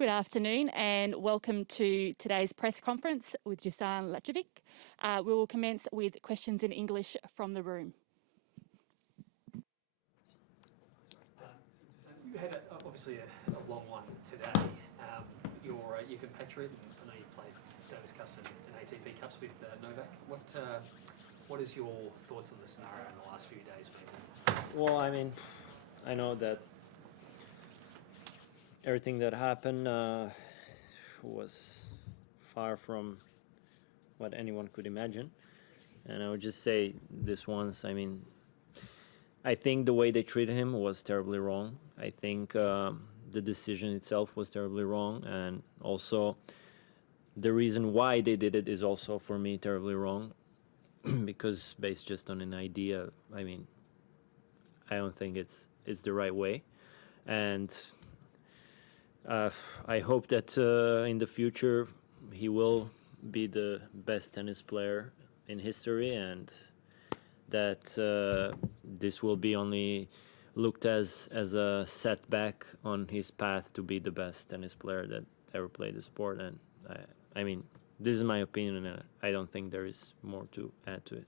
Good afternoon and welcome to today's press conference with Dusan Lajovic. We will commence with questions in English from the room. You had obviously a long one today. You're compatriot, and I know you played Davis Cups and ATP Cups with Novak. What is your thoughts on the scenario in the last few days been? Well, I mean, I know that everything that happened was far from what anyone could imagine. And I would just say this once, I mean, I think the way they treated him was terribly wrong. I think the decision itself was terribly wrong. And also the reason why they did it is also, for me, terribly wrong. Because based just on an idea, I mean, I don't think it's the right way. And I hope that in the future he will be the best tennis player in history, and that this will be only looked as a setback on his path to be the best tennis player that ever played the sport. And I mean, this is my opinion, and I don't think there is more to add to it.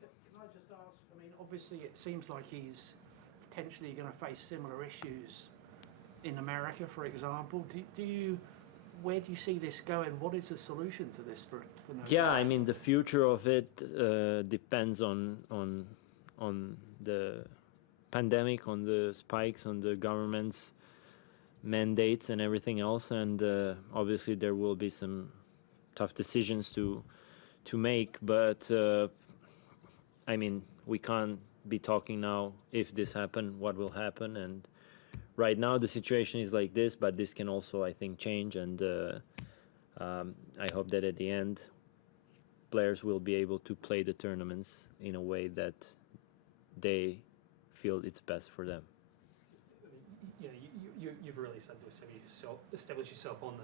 Can I just ask, I mean, obviously it seems like he's potentially going to face similar issues in America, for example. Where do you see this going? What is the solution to this for Novak? Yeah, I mean, the future of it depends on the pandemic, on the spikes, on the government's mandates and everything else. And obviously there will be some tough decisions to make. But I mean, we can't be talking now if this happened, what will happen. And right now the situation is like this, but this can also, I think, change. And I hope that at the end players will be able to play the tournaments in a way that they feel it's best for them. You've really started to establish yourself on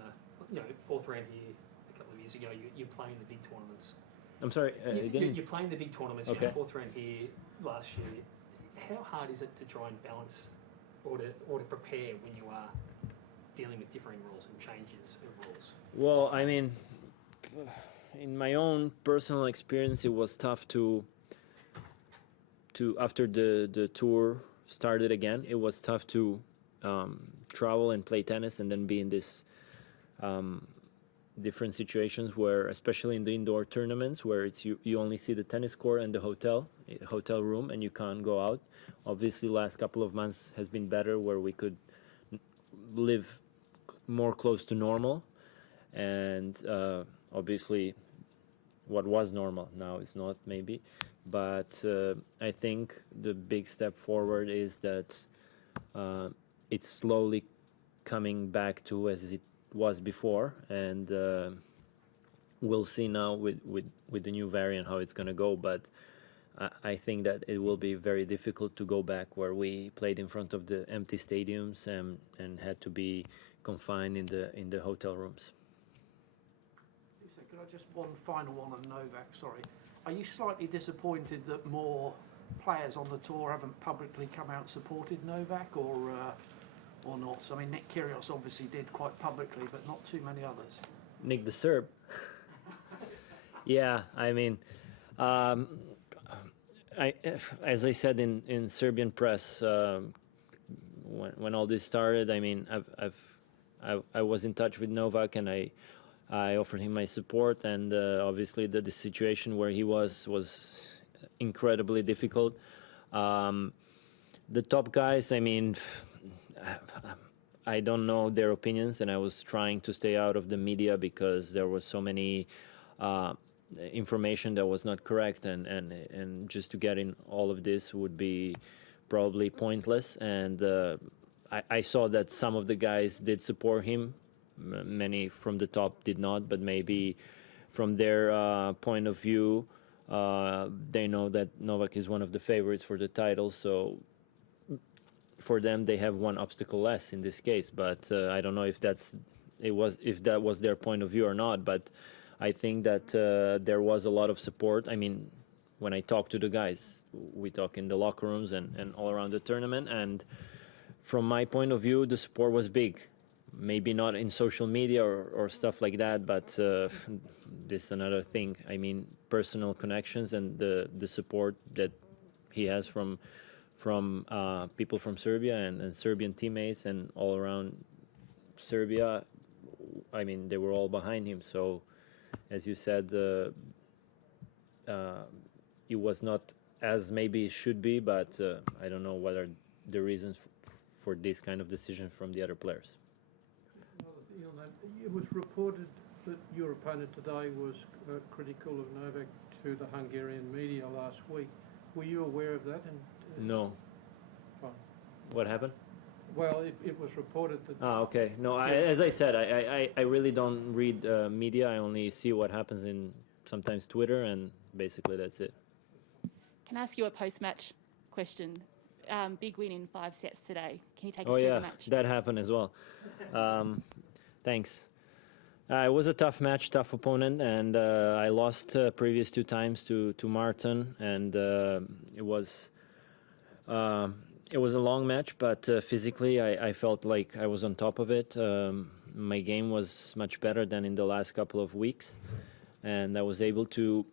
the fourth round here a couple of years ago. You're playing the big tournaments. I'm sorry, you're playing the big tournaments. Okay. Fourth round here last year. How hard is it to try and balance or to prepare when you are dealing with differing rules and changes of rules? Well, I mean, in my own personal experience, it was tough to after the tour started again, it was tough to travel and play tennis and then be in this different situations where, especially in the indoor tournaments, where it's you only see the tennis court and the hotel room, and you can't go out. Obviously, last couple of months has been better, where we could live more close to normal, and obviously what was normal now is not, maybe. But I think the big step forward is that it's slowly coming back to as it was before, and we'll see now with the new variant how it's going to go. But I think that it will be very difficult to go back where we played in front of the empty stadiums and had to be confined in the hotel rooms. Could I just one final one on Novak? Sorry, are you slightly disappointed that more players on the tour haven't publicly come out and supported Novak, or not? So, I mean, Nick Kyrgios obviously did quite publicly, but not too many others. Nick the Serb. Yeah, I mean, as I said in Serbian press, when all this started, I mean, I was in touch with Novak, and I offered him my support, and obviously the situation where he was incredibly difficult. The top guys, I mean, I don't know their opinions, and I was trying to stay out of the media because there was so many information that was not correct, and just to get in all of this would be probably pointless. And I saw that some of the guys did support him. Many from the top did not, but maybe from their point of view, they know that Novak is one of the favorites for the title, so for them they have one obstacle less in this case. But I don't know if that was their point of view or not, but I think that there was a lot of support. I mean, when I talk to the guys, we talk in the locker rooms and all around the tournament, and from my point of view, the support was big. maybe not in social media or stuff like that, but this is another thing. I mean, personal connections and the support that he has from people from Serbia and Serbian teammates and all around Serbia. I mean, they were all behind him. So, as you said, it was not as maybe it should be, but I don't know what are the reasons for this kind of decision from the other players. Another thing on that, it was reported that your opponent today was critical of Novak to the Hungarian media last week. Were you aware of that? No. Fine. What happened? Well, it was reported that... Okay. No, as I said, I really don't read media. I only see what happens in sometimes Twitter, and basically that's it. Can I ask you a post-match question? Big win in 5 sets today. Can you take us Oh through yeah, the match? that happened as well. Thanks. It was a tough match, tough opponent, and I lost previous 2 times to Martin, and it was a long match, but physically I felt like I was on top of it. My game was much better than in the last couple of weeks, and I was able to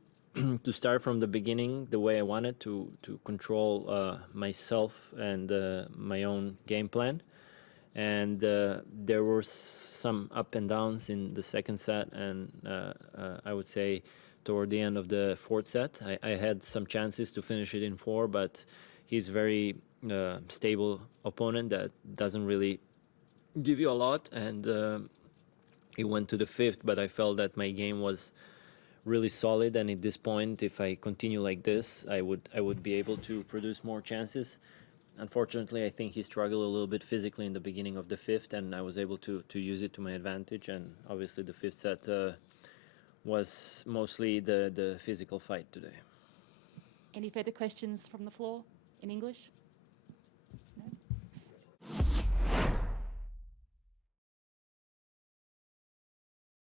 start from the beginning the way I wanted to control myself and my own game plan. And there were some up and downs in the second set, and I would say toward the end of the 4th set, I had some chances to finish it in 4, but he's very stable opponent that doesn't really give you a lot, and it went to the 5th, but I felt that my game was really solid, and at this point, if I continue like this, I would be able to produce more chances. Unfortunately, I think he struggled a little bit physically in the beginning of the 5th, and I was able to use it to my advantage. And obviously, the 5th set was mostly the physical fight today. Any further questions from the floor in English?